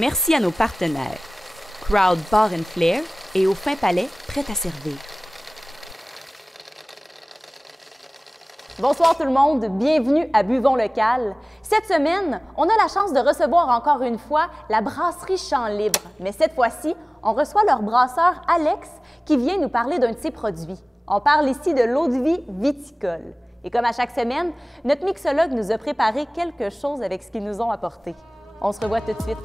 Merci à nos partenaires, Crowd Bar and Flair et au Fin Palais, prêt à servir. Bonsoir tout le monde, bienvenue à Buvons Local. Cette semaine, on a la chance de recevoir encore une fois la brasserie Champ Libre. Mais cette fois-ci, on reçoit leur brasseur Alex qui vient nous parler d'un de ses produits. On parle ici de l'eau-de-vie viticole. Et comme à chaque semaine, notre mixologue nous a préparé quelque chose avec ce qu'ils nous ont apporté. On se revoit tout de suite.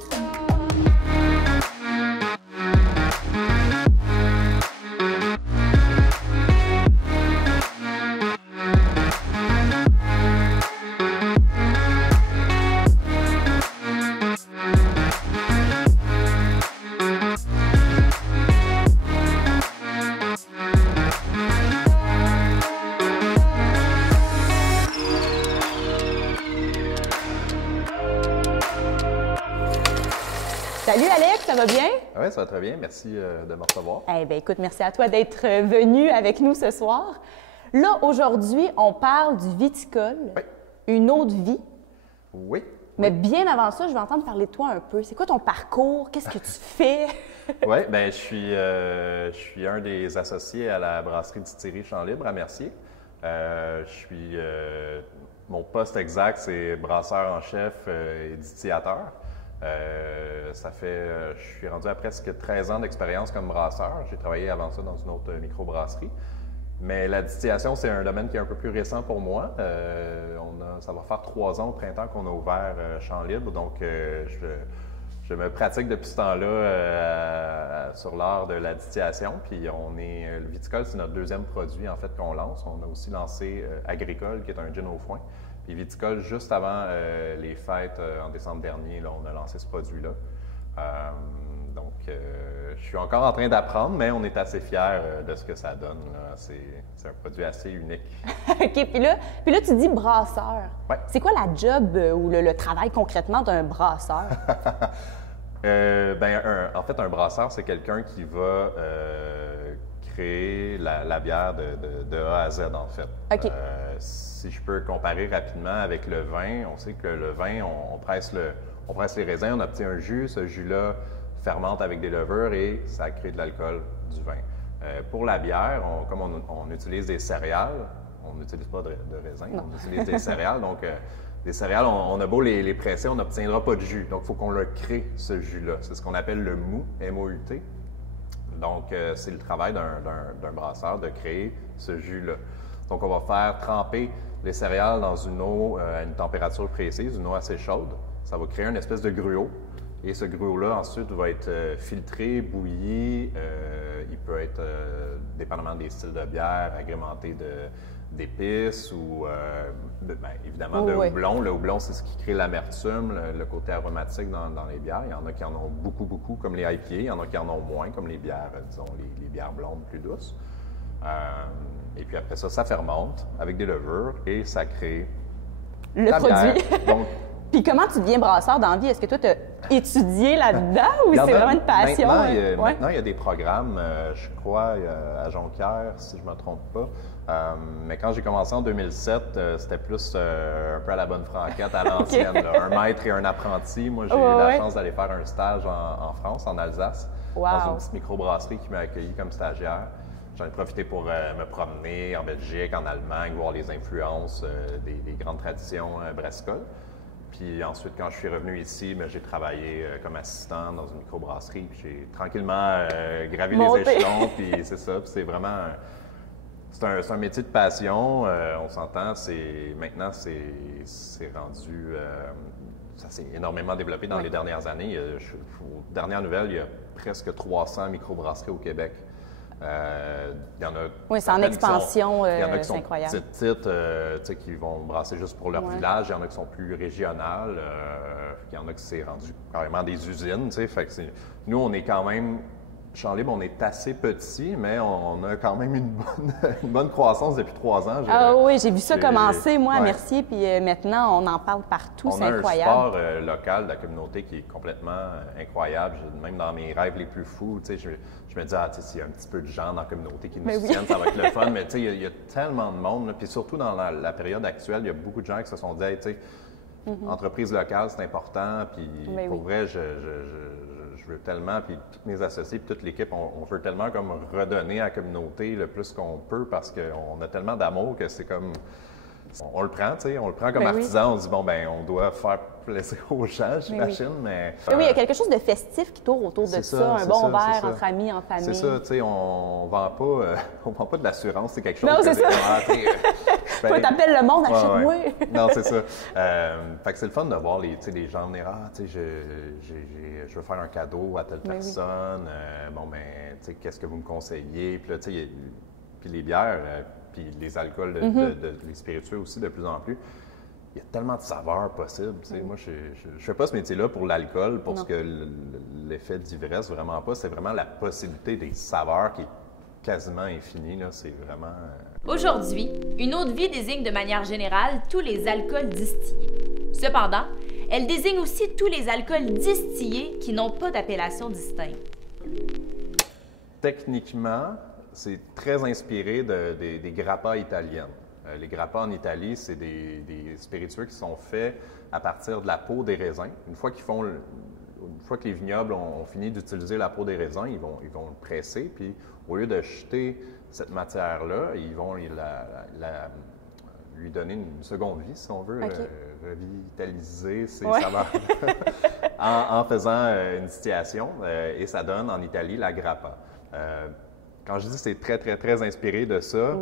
Salut Alex, ça va bien? Oui, ça va très bien. Merci de me recevoir. Eh bien, écoute, merci à toi d'être venu avec nous ce soir. Là, aujourd'hui, on parle du viticole, Oui. une eau de vie. Oui. Mais bien avant ça, je vais entendre parler de toi un peu. C'est quoi ton parcours? Qu'est-ce que tu fais? Oui, bien, je suis un des associés à la brasserie distillerie Champ Libre à Mercier. Mon poste exact, c'est brasseur en chef et distillateur. Je suis rendu à presque 13 ans d'expérience comme brasseur. J'ai travaillé avant ça dans une autre microbrasserie. Mais la distillation, c'est un domaine qui est un peu plus récent pour moi. Ça va faire 3 ans au printemps qu'on a ouvert Champ Libre. Donc, je me pratique depuis ce temps-là sur l'art de la distillation. Puis, le viticole, c'est notre deuxième produit en fait qu'on lance. On a aussi lancé Agricole, qui est un gin au foin. Puis viticole, juste avant les fêtes en décembre dernier, là, on a lancé ce produit-là. Je suis encore en train d'apprendre, mais on est assez fiers de ce que ça donne. C'est un produit assez unique. OK, puis là, tu dis brasseur. Ouais. C'est quoi la job ou le travail concrètement d'un brasseur? En fait, un brasseur, c'est quelqu'un qui va créer la bière de A à Z, en fait. OK. Si je peux comparer rapidement avec le vin, on sait que le vin, on presse les raisins, on obtient un jus. Ce jus-là fermente avec des levures et ça crée de l'alcool, du vin. Pour la bière, comme on utilise des céréales, on n'utilise pas de raisins, on utilise des céréales. Donc, des céréales, on a beau les presser, on n'obtiendra pas de jus. Donc, il faut qu'on le crée, ce jus-là. C'est ce qu'on appelle le mou, M-O-U-T. Donc, c'est le travail d'un brasseur de créer ce jus-là. Donc, on va faire tremper les céréales dans une eau à une température précise, une eau assez chaude. Ça va créer une espèce de gruau. Et ce gruau-là, ensuite, va être filtré, bouilli. Il peut être, dépendamment des styles de bière, agrémenté d'épices ou, évidemment, de houblon. Le houblon, c'est ce qui crée l'amertume, le côté aromatique dans les bières. Il y en a qui en ont beaucoup, beaucoup, comme les IPA. Il y en a qui en ont moins, comme les bières, disons, les bières blondes plus douces. Et puis après ça, ça fermente avec des levures et ça crée Le la produit. bière. Donc, Puis comment tu deviens brasseur dans la vie? Est-ce que toi, tu as étudié là-dedans ou c'est vraiment une passion? Maintenant, il y a des programmes, je crois, à Jonquière, si je ne me trompe pas. Mais quand j'ai commencé en 2007, c'était plus un peu à la bonne franquette, à l'ancienne. Okay. Un maître et un apprenti. Moi, j'ai eu la chance d'aller faire un stage en France, en Alsace, dans une petite microbrasserie qui m'a accueilli comme stagiaire. J'en ai profité pour me promener en Belgique, en Allemagne, voir les influences des grandes traditions brassicoles. Puis ensuite, quand je suis revenu ici, j'ai travaillé comme assistant dans une microbrasserie. Puis j'ai tranquillement gravi les échelons. Puis c'est ça. Puis c'est vraiment... C'est un métier de passion. On s'entend. Maintenant, c'est rendu... ça s'est énormément développé dans les dernières années. Aux dernières nouvelles, il y a presque 300 microbrasseries au Québec. Il y en a c'est en expansion, il y en a qui c'est sont incroyable. petites, qui vont brasser juste pour leur village. Il y en a qui sont plus régionales. Il y en a qui c'est rendu carrément des usines. Fait que nous, on est quand même... Champ Libre, on est assez petit, mais on a quand même une bonne croissance depuis 3 ans. Oui, j'ai vu ça commencer, moi, à Mercier, puis maintenant, on en parle partout, c'est incroyable. On a un support local de la communauté qui est complètement incroyable. Même dans mes rêves les plus fous, je me dis, s'il y a un petit peu de gens dans la communauté qui nous soutiennent, ça va être le fun. Mais il y a tellement de monde, puis surtout dans la période actuelle, il y a beaucoup de gens qui se sont dit, entreprise locale, c'est important, puis pour vrai, je veux tellement, puis tous mes associés, puis toute l'équipe, on veut tellement comme redonner à la communauté le plus qu'on peut parce qu'on a tellement d'amour que c'est comme, on le prend, tu sais, on le prend comme Ben artisan, on dit, bon, ben on doit faire plaisir aux gens, j'imagine, mais... Oui, il y a quelque chose de festif qui tourne autour de c'est ça, un c'est bon ça, verre c'est ça. entre amis, en famille. C'est ça, tu sais, on vend pas de l'assurance, c'est quelque chose Non, que c'est ça. Toi, t'appelles le monde, achète-moi! ouais. Non, c'est ça. Fait que c'est le fun de voir les gens venir, tu sais, je veux faire un cadeau à telle personne, bon, ben, tu sais, qu'est-ce que vous me conseillez? Puis là, tu sais, puis les bières, puis les alcools, les spiritueux aussi, de plus en plus. Il y a tellement de saveurs possibles. Tu sais. Moi, je ne fais pas ce métier-là pour l'alcool, pour ce que l'effet d'ivresse, vraiment pas. C'est vraiment la possibilité des saveurs qui est quasiment infinie. C'est vraiment... Aujourd'hui, une eau de vie désigne de manière générale tous les alcools distillés. Cependant, elle désigne aussi tous les alcools distillés qui n'ont pas d'appellation distincte. Techniquement, c'est très inspiré des grappas italiennes. Les grappas en Italie, c'est des spiritueux qui sont faits à partir de la peau des raisins. Une fois que les vignobles ont fini d'utiliser la peau des raisins, ils vont le presser, puis au lieu de jeter cette matière-là, ils vont lui donner une seconde vie, si on veut, revitaliser ses saveurs en faisant une distillation, et ça donne en Italie la grappa. Quand je dis que c'est très, très, très inspiré de ça,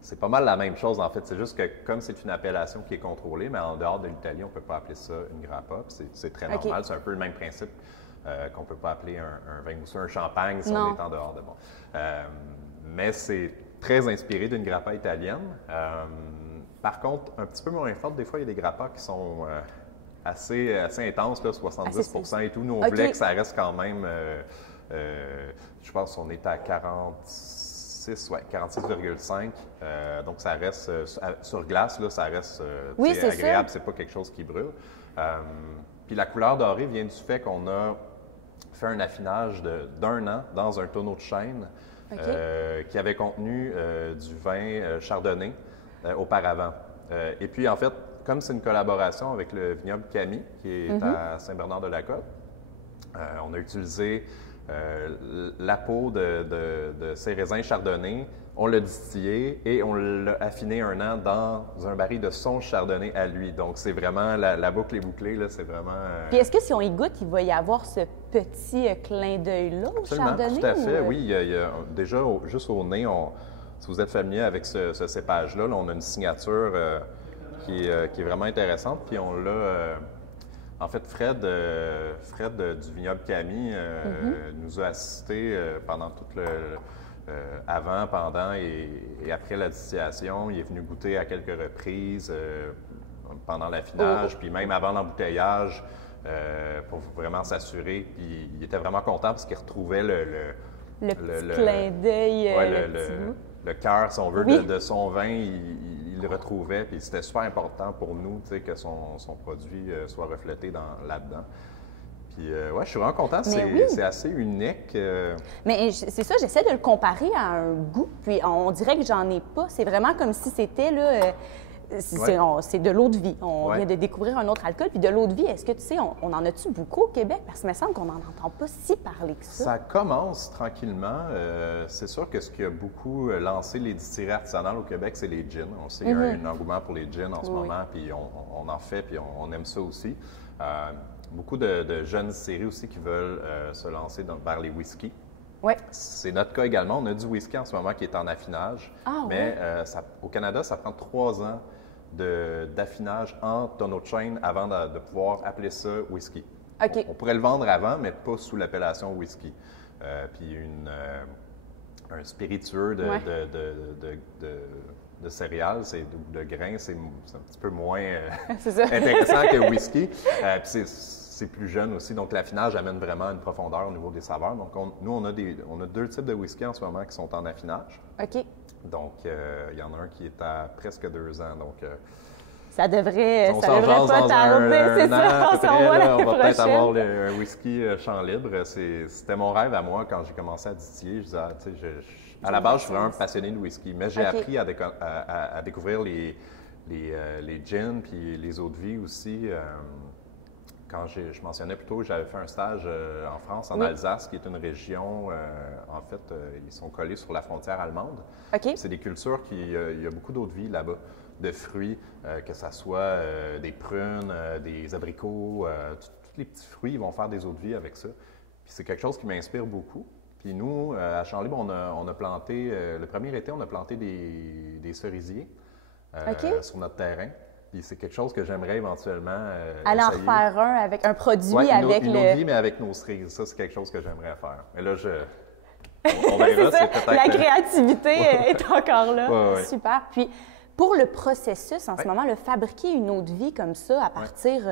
c'est pas mal la même chose, en fait. C'est juste que comme c'est une appellation qui est contrôlée, mais en dehors de l'Italie, on ne peut pas appeler ça une grappa. C'est très normal. C'est un peu le même principe qu'on ne peut pas appeler un vin mousseux, un champagne, si on est en dehors de bon. Mais c'est très inspiré d'une grappa italienne. Par contre, un petit peu moins forte, des fois, il y a des grappas qui sont assez intenses, là, 70 et tout. Nous, on voulait que ça reste quand même, je pense qu'on est à 46,5. Donc, ça reste sur glace, là, ça reste agréable, c'est pas quelque chose qui brûle. Puis la couleur dorée vient du fait qu'on a fait un affinage d'1 an dans un tonneau de chêne qui avait contenu du vin chardonnay auparavant. Et puis, en fait, comme c'est une collaboration avec le vignoble Camille, qui est à Saint-Bernard-de-la-Côte, on a utilisé la peau de ces raisins chardonnay, on l'a distillé et on l'a affiné 1 an dans un baril de son chardonnay à lui. Donc, c'est vraiment, la boucle est bouclée, là, c'est vraiment... Puis est-ce que si on y goûte, il va y avoir ce petit clin d'œil-là au chardonnay? Tout à fait, oui. Il y a, déjà, juste au nez, si vous êtes familier avec ce cépage-là, là, on a une signature qui est vraiment intéressante. Puis on l'a... En fait, Fred du vignoble Camille nous a assisté pendant tout avant, pendant et après la distillation. Il est venu goûter à quelques reprises pendant l'affinage, puis même avant l'embouteillage pour vraiment s'assurer. Puis il était vraiment content parce qu'il retrouvait le petit clin d'œil, le cœur, si on veut, de son vin. Il le retrouvait, puis c'était super important pour nous, tu sais, que son produit soit reflété là-dedans. Puis, ouais, je suis vraiment content. C'est assez unique. Mais c'est ça, j'essaie de le comparer à un goût, puis on dirait que j'en ai pas. C'est vraiment comme si c'était, là, c'est de l'eau de vie. On vient de découvrir un autre alcool. Puis de l'eau de vie, est-ce que tu sais, on en a-tu beaucoup au Québec? Parce qu'il me semble qu'on n'en entend pas si parler que ça. Ça commence tranquillement. C'est sûr que ce qui a beaucoup lancé les distilleries artisanales au Québec, c'est les gins. On sait qu'il y a un engouement pour les gins en ce moment, puis on en fait, puis on aime ça aussi. Beaucoup de jeunes distilleries aussi qui veulent se lancer vers les whiskies. Oui. C'est notre cas également. On a du whisky en ce moment qui est en affinage. Mais au Canada, ça prend 3 ans d'affinage en tonneau de chêne avant de pouvoir appeler ça whisky. On pourrait le vendre avant, mais pas sous l'appellation whisky. Puis un spiritueux de céréales, de grains, c'est un petit peu moins intéressant que whisky. Puis c'est plus jeune aussi, donc l'affinage amène vraiment une profondeur au niveau des saveurs. Donc, nous, on a 2 types de whisky en ce moment qui sont en affinage. OK. Donc, il y en a un qui est à presque 2 ans. Donc, ça devrait pas tarder, c'est ça. On va peut-être avoir un whisky champ libre. C'était mon rêve à moi quand j'ai commencé à distiller. Je disais, tu sais, à la base, je suis vraiment passionné de whisky, mais j'ai appris à découvrir les gins puis les eaux de vie aussi. quand je mentionnais plus tôt que j'avais fait un stage en France, en Oui. Alsace, qui est une région, en fait, ils sont collés sur la frontière allemande. OK. C'est des cultures il y a beaucoup d'eau de vie là-bas, de fruits, que ce soit des prunes, des abricots, tous les petits fruits, ils vont faire des eaux de vie avec ça. Puis c'est quelque chose qui m'inspire beaucoup. Puis nous, à Champs-Libres, on a planté, le premier été, on a planté des cerisiers OK. sur notre terrain. Puis c'est quelque chose que j'aimerais éventuellement Aller en essayer. refaire un avec un produit Ouais, avec une le. eau de vie, mais avec nos cerises. Ça, c'est quelque chose que j'aimerais faire. Mais là, on verra, C'est ça, c'est peut-être... la créativité est encore là. Ouais, ouais. Super. Puis, pour le processus, en ce Ouais. moment, fabriquer une eau de vie comme ça, à partir,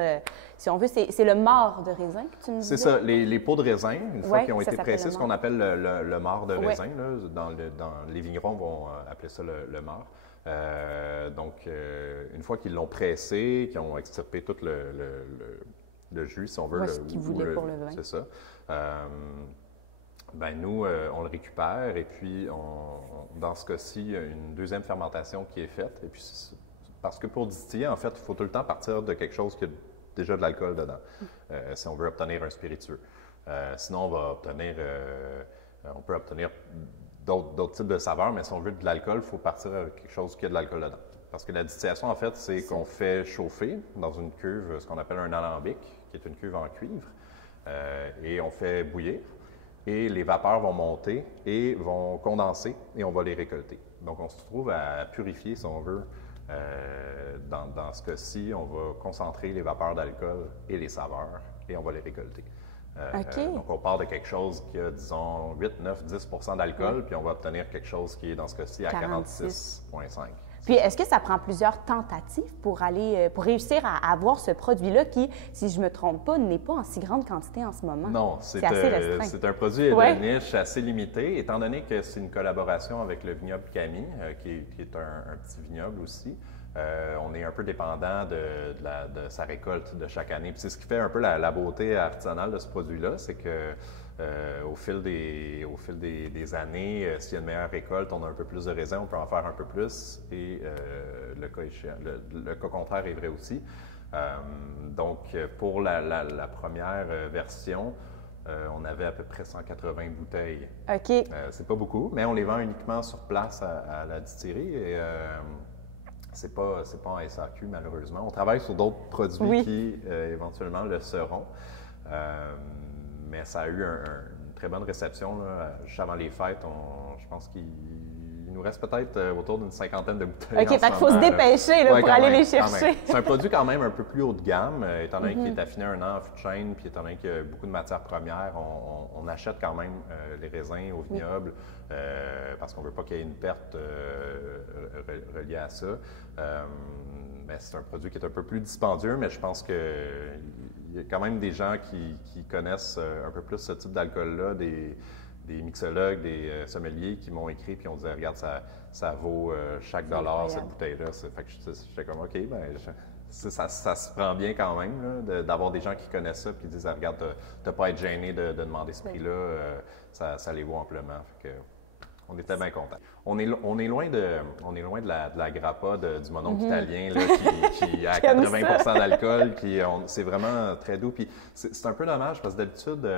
si on veut, c'est le marc de raisin que tu me disais? C'est ça, les pots de raisin, une fois Ouais, qu'ils ont ça été s'appelle pressés, le ce qu'on marc. appelle le marc de Ouais. raisin, là, les vignerons vont appeler ça le marc. Donc, une fois qu'ils l'ont pressé, qu'ils ont extirpé tout le jus, si on veut. Ouais, ce qu'ils voulaient pour le vin. C'est ça. Ben nous, on le récupère et puis, dans ce cas-ci, il y a une deuxième fermentation qui est faite. Et puis, parce que pour distiller, en fait, il faut tout le temps partir de quelque chose qui a déjà de l'alcool dedans, si on veut obtenir un spiritueux. Sinon, on peut obtenir d'autres types de saveurs, mais si on veut de l'alcool, il faut partir avec quelque chose qui a de l'alcool dedans. Parce que la distillation, en fait, c'est qu'on fait chauffer dans une cuve ce qu'on appelle un alambic, qui est une cuve en cuivre, et on fait bouillir. Et les vapeurs vont monter et vont condenser et on va les récolter. Donc, on se trouve à purifier, si on veut. Dans ce cas-ci, on va concentrer les vapeurs d'alcool et les saveurs et on va les récolter. OK. Donc, on part de quelque chose qui a, disons, 8, 9, 10 d'alcool, puis on va obtenir quelque chose qui est, dans ce cas-ci, à 46,5. Puis, est-ce que ça prend plusieurs tentatives pour réussir à avoir ce produit-là qui, si je ne me trompe pas, n'est pas en si grande quantité en ce moment? Non, c'est assez restreint. c'est un produit Ouais. de niche assez limité, étant donné que c'est une collaboration avec le vignoble Camille, qui est un petit vignoble aussi. On est un peu dépendant de sa récolte de chaque année. Puis c'est ce qui fait un peu la beauté artisanale de ce produit-là, c'est que au fil des années, s'il y a une meilleure récolte, on a un peu plus de raisin, on peut en faire un peu plus. Et le cas contraire est vrai aussi. Donc, pour la première version, on avait à peu près 180 bouteilles. OK. C'est pas beaucoup, mais on les vend uniquement sur place à la distillerie. Et, c'est pas en SAQ, malheureusement. On travaille sur d'autres produits qui, éventuellement, le seront. Mais ça a eu une très bonne réception. Là. Juste avant les fêtes, je pense qu'il nous reste peut-être autour d'une cinquantaine de bouteilles. OK, fait qu'il faut se dépêcher là, Ouais, pour quand aller même, les quand chercher. même. C'est un produit quand même un peu plus haut de gamme, étant donné qu'il est affiné un an en fût de chêne, puis étant donné qu'il y a beaucoup de matières premières, on achète quand même les raisins au vignoble parce qu'on ne veut pas qu'il y ait une perte reliée à ça. Mais c'est un produit qui est un peu plus dispendieux, mais je pense qu'il y a quand même des gens qui connaissent un peu plus ce type d'alcool-là, des mixologues, des sommeliers qui m'ont écrit et ont dit regarde, ça vaut chaque dollar cette bouteille-là. Fait que j'étais comme OK, ben, ça se prend bien quand même d'avoir des gens qui connaissent ça et qui disent regarde, t'as pas à être gêné de demander ce prix-là, ça les vaut amplement. Fait que, on était bien contents. On est loin de la grappa du mononcle italien là, qui a 80 d'alcool. C'est vraiment très doux. Puis c'est un peu dommage parce que d'habitude,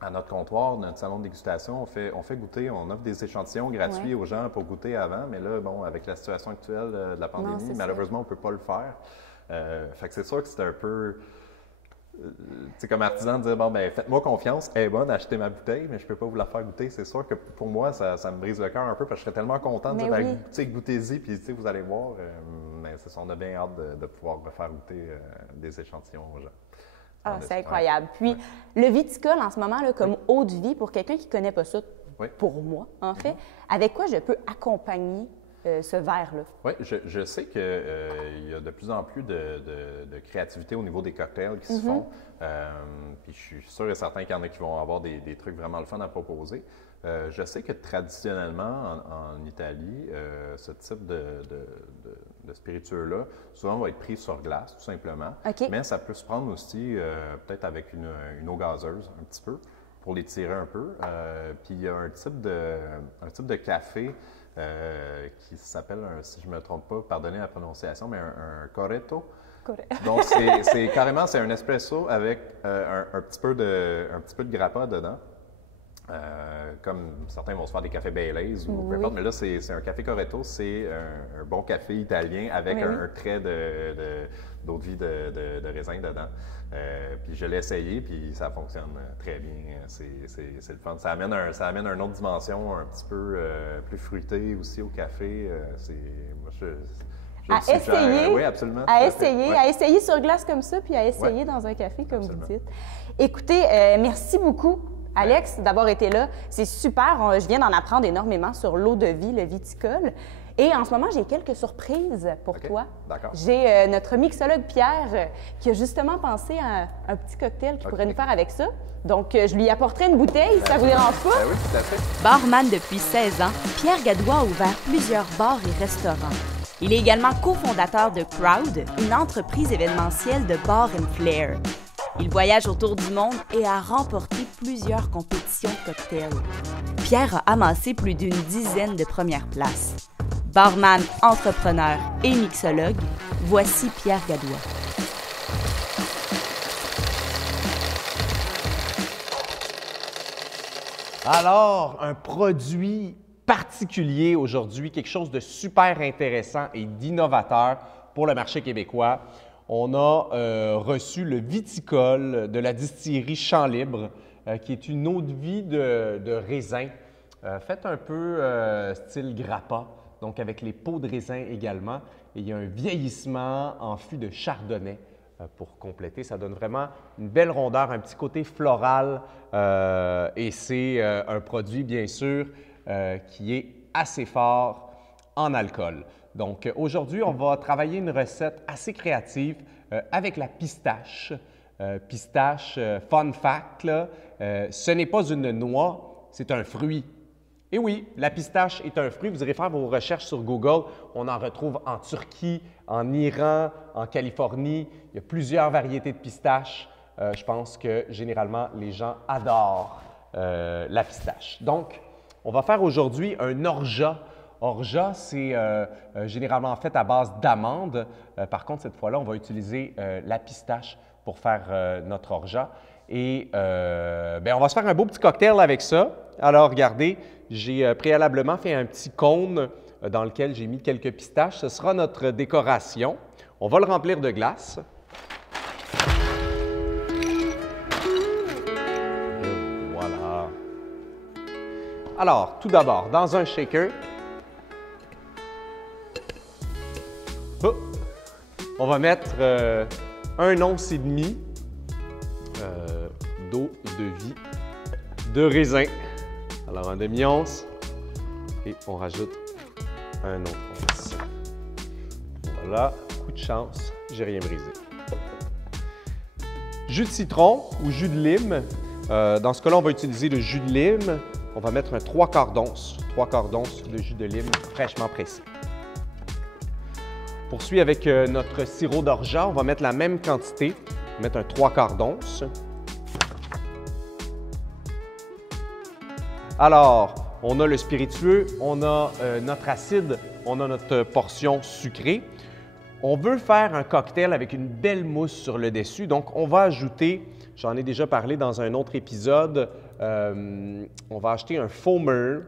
à notre comptoir, notre salon de dégustation, on fait goûter, on offre des échantillons gratuits aux gens pour goûter avant. Mais là, bon, avec la situation actuelle de la pandémie, malheureusement, on ne peut pas le faire. Fait que c'est sûr que c'est un peu... C'est comme artisan de dire bon ben faites-moi confiance, elle est bonne, achetez ma bouteille, mais je peux pas vous la faire goûter. C'est sûr que pour moi ça me brise le cœur un peu parce que je serais tellement content de dire ben, goûtez-y puis vous allez voir. Mais c'est ça, on a bien hâte de pouvoir faire goûter des échantillons aux gens. Ah, c'est incroyable. Puis le viticole en ce moment là, comme eau de vie pour quelqu'un qui connaît pas ça, pour moi en fait, avec quoi je peux accompagner ce verre-là? Oui, je sais qu'il y a de plus en plus de créativité au niveau des cocktails qui se font. Puis je suis sûr et certain qu'il y en a qui vont avoir des trucs vraiment le fun à proposer. Je sais que traditionnellement, en Italie, ce type de spiritueux-là, souvent va être pris sur glace, tout simplement. Mais ça peut se prendre aussi peut-être avec une eau gazeuse, un petit peu, pour les tirer un peu. Puis il y a un type de café qui s'appelle, si je ne me trompe pas, pardonnez la prononciation, mais un corretto. correct. Donc, c'est carrément un espresso avec un petit peu de grappa dedans. Comme certains vont se faire des cafés Baileys ou peu importe, mais là, c'est un café Corretto, c'est un bon café italien avec un trait d'eau-de-vie de raisin dedans. Puis je l'ai essayé, puis ça fonctionne très bien. C'est le fun. Ça amène une autre dimension un petit peu plus fruitée aussi au café. À essayer, oui, absolument. À essayer sur glace comme ça, puis à essayer dans un café, comme vous dites. Écoutez, merci beaucoup, Alex, d'avoir été là. C'est super. Je viens d'en apprendre énormément sur l'eau-de-vie, le viticole. Et en ce moment, j'ai quelques surprises pour toi. D'accord. J'ai notre mixologue Pierre qui a justement pensé à un petit cocktail qu'il pourrait nous faire avec ça. Donc, je lui apporterai une bouteille, si ça vous dérange pas. Oui, tout à fait. Barman depuis 16 ans, Pierre Gadouin a ouvert plusieurs bars et restaurants. Il est également cofondateur de Crowd, une entreprise événementielle de bar and flair. Il voyage autour du monde et a remporté plusieurs compétitions de cocktails. Pierre a amassé plus d'une dizaine de premières places. Barman, entrepreneur et mixologue, voici Pierre Gadouin. Alors, un produit particulier aujourd'hui, quelque chose de super intéressant et d'innovateur pour le marché québécois. On a reçu le viticole de la distillerie Champ Libre, qui est une eau-de-vie de raisin, faite un peu style grappa, donc avec les peaux de raisin également. Et il y a un vieillissement en fût de chardonnay pour compléter. Ça donne vraiment une belle rondeur, un petit côté floral et c'est un produit, bien sûr, qui est assez fort en alcool. Donc aujourd'hui, on va travailler une recette assez créative avec la pistache. Pistache, fun fact, là, ce n'est pas une noix, c'est un fruit. Et oui, la pistache est un fruit. Vous irez faire vos recherches sur Google. On en retrouve en Turquie, en Iran, en Californie. Il y a plusieurs variétés de pistaches. Je pense que généralement, les gens adorent la pistache. Donc, on va faire aujourd'hui un orgeat. Orgeat, c'est généralement fait à base d'amandes. Par contre, cette fois-là, on va utiliser la pistache pour faire notre orgeat. Et on va se faire un beau petit cocktail avec ça. Alors, regardez, j'ai préalablement fait un petit cône dans lequel j'ai mis quelques pistaches. Ce sera notre décoration. On va le remplir de glace. Et voilà. Alors, tout d'abord, dans un shaker, on va mettre 1 once et demi d'eau de vie de raisin. Alors, 1 demi-once et on rajoute 1 autre once. Voilà, coup de chance, j'ai rien brisé. Jus de citron ou jus de lime. Dans ce cas-là, on va utiliser le jus de lime. On va mettre un 3/4 d'once de jus de lime fraîchement pressé. On poursuit avec notre sirop d'orgeat. On va mettre la même quantité. On va mettre un 3/4 d'once. Alors, on a le spiritueux, on a notre acide, on a notre portion sucrée. On veut faire un cocktail avec une belle mousse sur le dessus, donc on va ajouter, j'en ai déjà parlé dans un autre épisode, on va acheter un foamer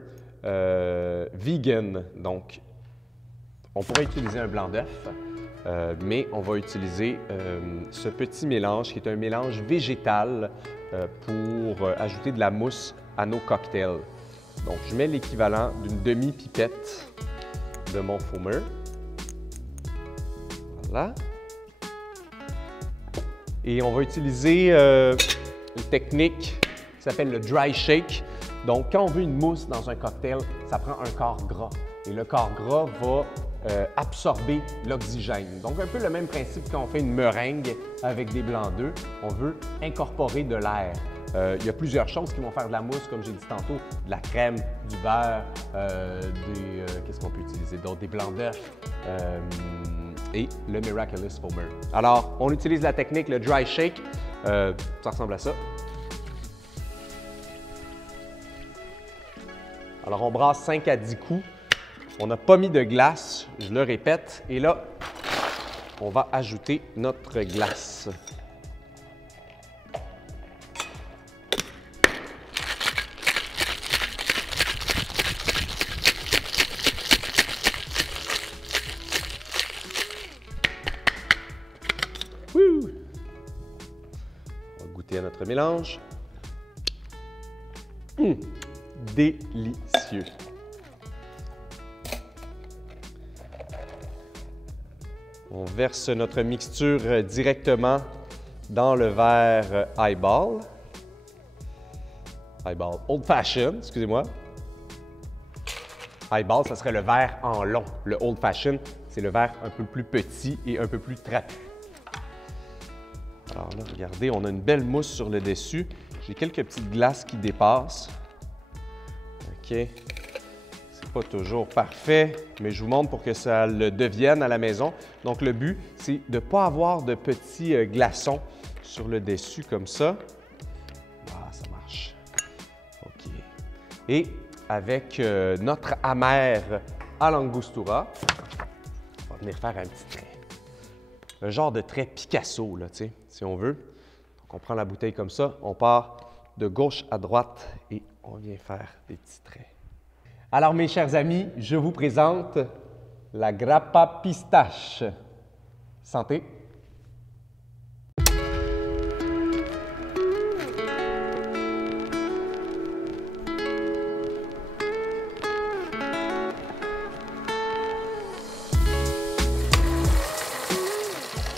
vegan. Donc, on pourrait utiliser un blanc d'œuf, mais on va utiliser ce petit mélange qui est un mélange végétal pour ajouter de la mousse à nos cocktails. Donc, je mets l'équivalent d'une demi-pipette de mon foamer. Voilà. Et on va utiliser une technique qui s'appelle le dry shake. Donc, quand on veut une mousse dans un cocktail, ça prend un quart gras. Et le quart gras va absorber l'oxygène. Donc, un peu le même principe quand on fait une meringue avec des blancs d'œufs. On veut incorporer de l'air. Il y a plusieurs choses qui vont faire de la mousse, comme j'ai dit tantôt, de la crème, du beurre, qu'est-ce qu'on peut utiliser d'autre? Des blancs d'œufs et le Miraculous Foamer. Alors, on utilise la technique, le dry shake. Ça ressemble à ça. Alors, on brasse 5 à 10 coups. On n'a pas mis de glace, je le répète. Et là, on va ajouter notre glace. Wouh! On va goûter à notre mélange. Délicieux! On verse notre mixture directement dans le verre highball. Highball Old Fashioned, excusez-moi. Highball, ça serait le verre en long. Le Old Fashioned, c'est le verre un peu plus petit et un peu plus trapu. Alors là, regardez, on a une belle mousse sur le dessus. J'ai quelques petites glaces qui dépassent. OK. C'est pas toujours parfait, mais je vous montre pour que ça le devienne à la maison. Donc, le but, c'est de ne pas avoir de petits glaçons sur le dessus comme ça. Ah, ça marche. OK. Et avec notre amère à l'angostura, on va venir faire un petit trait. Un genre de trait Picasso, là, tu sais, si on veut. Donc, on prend la bouteille comme ça, on part de gauche à droite et on vient faire des petits traits. Alors, mes chers amis, je vous présente la grappa pistache. Santé!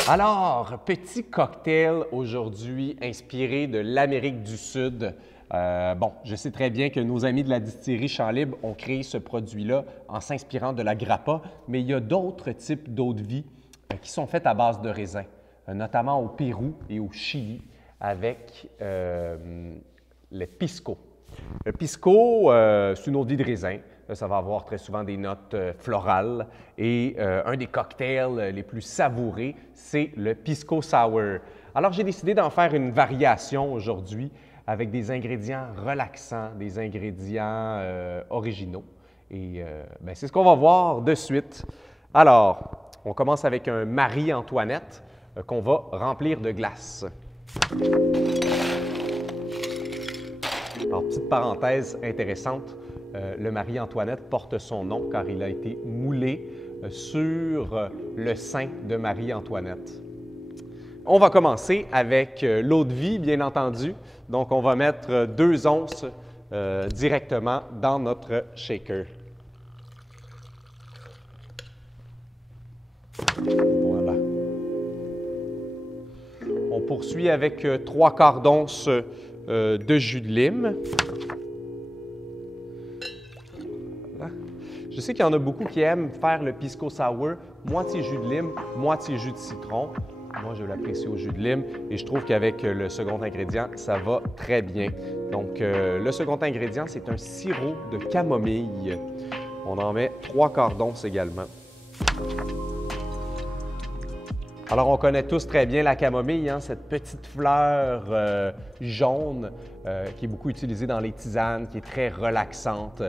Alors, petit cocktail aujourd'hui inspiré de l'Amérique du Sud. Bon, je sais très bien que nos amis de la distillerie Champ Libre ont créé ce produit-là en s'inspirant de la grappa, mais il y a d'autres types d'eau-de-vie qui sont faites à base de raisin, notamment au Pérou et au Chili avec le pisco. Le pisco, c'est une eau-de-vie de raisin. Ça va avoir très souvent des notes florales et un des cocktails les plus savourés, c'est le pisco sour. Alors, j'ai décidé d'en faire une variation aujourd'hui avec des ingrédients relaxants, des ingrédients originaux. Et c'est ce qu'on va voir de suite. Alors, on commence avec un Marie-Antoinette qu'on va remplir de glace. Alors, petite parenthèse intéressante, le Marie-Antoinette porte son nom car il a été moulé sur le sein de Marie-Antoinette. On va commencer avec l'eau-de-vie, bien entendu. Donc, on va mettre 2 onces directement dans notre shaker. Voilà. On poursuit avec 3/4 d'once de jus de lime. Voilà. Je sais qu'il y en a beaucoup qui aiment faire le pisco sour, moitié jus de lime, moitié jus de citron. Moi, je l'apprécie au jus de lime et je trouve qu'avec le second ingrédient, ça va très bien. Donc, le second ingrédient, c'est un sirop de camomille. On en met 3/4 d'once également. Alors, on connaît tous très bien la camomille, hein, cette petite fleur jaune qui est beaucoup utilisée dans les tisanes, qui est très relaxante,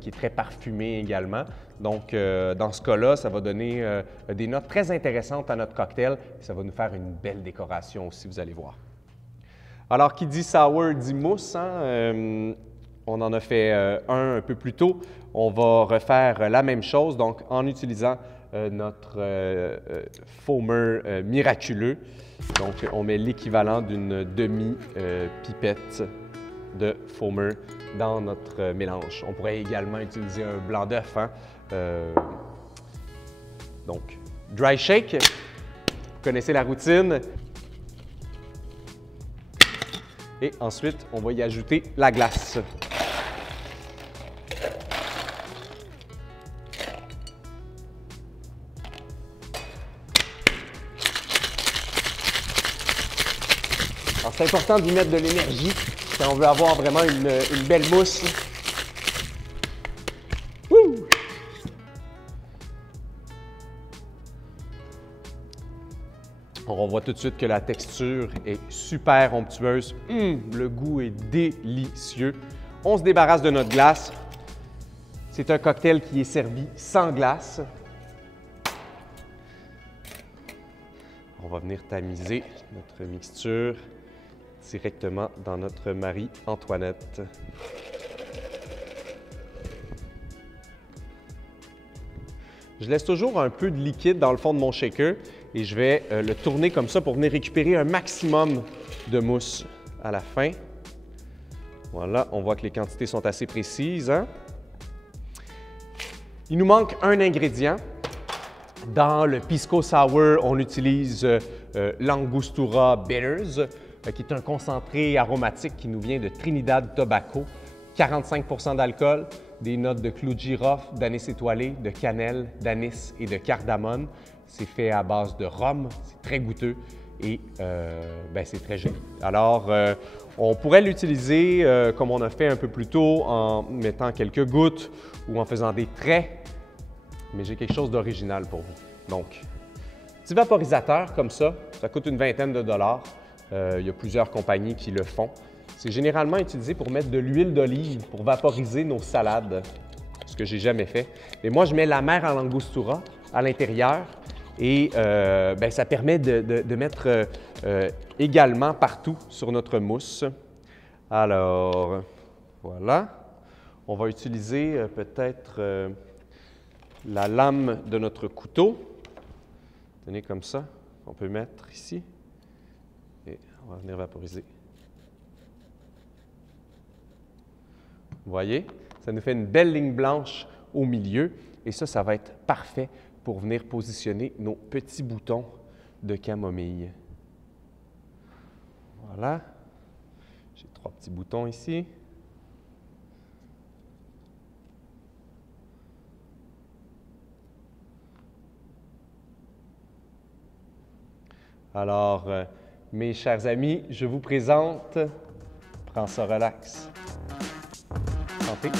qui est très parfumée également. Donc, dans ce cas-là, ça va donner des notes très intéressantes à notre cocktail et ça va nous faire une belle décoration aussi, vous allez voir. Alors, qui dit sour dit mousse, hein? On en a fait un peu plus tôt. On va refaire la même chose, donc en utilisant notre foamer miraculeux. Donc, on met l'équivalent d'une demi-pipette de foamer dans notre mélange. On pourrait également utiliser un blanc d'œuf. Hein? Donc, dry shake, vous connaissez la routine. Et ensuite, on va y ajouter la glace. Alors, c'est important d'y mettre de l'énergie si on veut avoir vraiment une belle mousse. Wouh! On voit tout de suite que la texture est super onctueuse. Le goût est délicieux. On se débarrasse de notre glace. C'est un cocktail qui est servi sans glace. on va venir tamiser notre mixture directement dans notre Marie-Antoinette. Je laisse toujours un peu de liquide dans le fond de mon shaker et je vais le tourner comme ça pour venir récupérer un maximum de mousse à la fin. Voilà, on voit que les quantités sont assez précises, hein? Il nous manque un ingrédient. Dans le Pisco Sour, on utilise l'Angostura Bitters, qui est un concentré aromatique qui nous vient de Trinidad Tobago. 45 d'alcool, des notes de clou de girofle, d'anis étoilé, de cannelle, d'anis et de cardamone. C'est fait à base de rhum, c'est très goûteux et c'est très joli. Alors, on pourrait l'utiliser comme on a fait un peu plus tôt en mettant quelques gouttes ou en faisant des traits, mais j'ai quelque chose d'original pour vous. Donc, petit vaporisateur comme ça coûte une vingtaine de dollars. Il y a plusieurs compagnies qui le font. C'est généralement utilisé pour mettre de l'huile d'olive pour vaporiser nos salades, ce que j'ai jamais fait. Mais moi, je mets la mer à l'angostura à l'intérieur et ça permet de mettre également partout sur notre mousse. Alors, voilà. On va utiliser peut-être la lame de notre couteau. Tenez comme ça, on peut mettre ici et on va venir vaporiser. Vous voyez, ça nous fait une belle ligne blanche au milieu et ça va être parfait pour venir positionner nos petits boutons de camomille. Voilà, j'ai 3 petits boutons ici. Alors, mes chers amis, je vous présente, prends ça relax. Santé.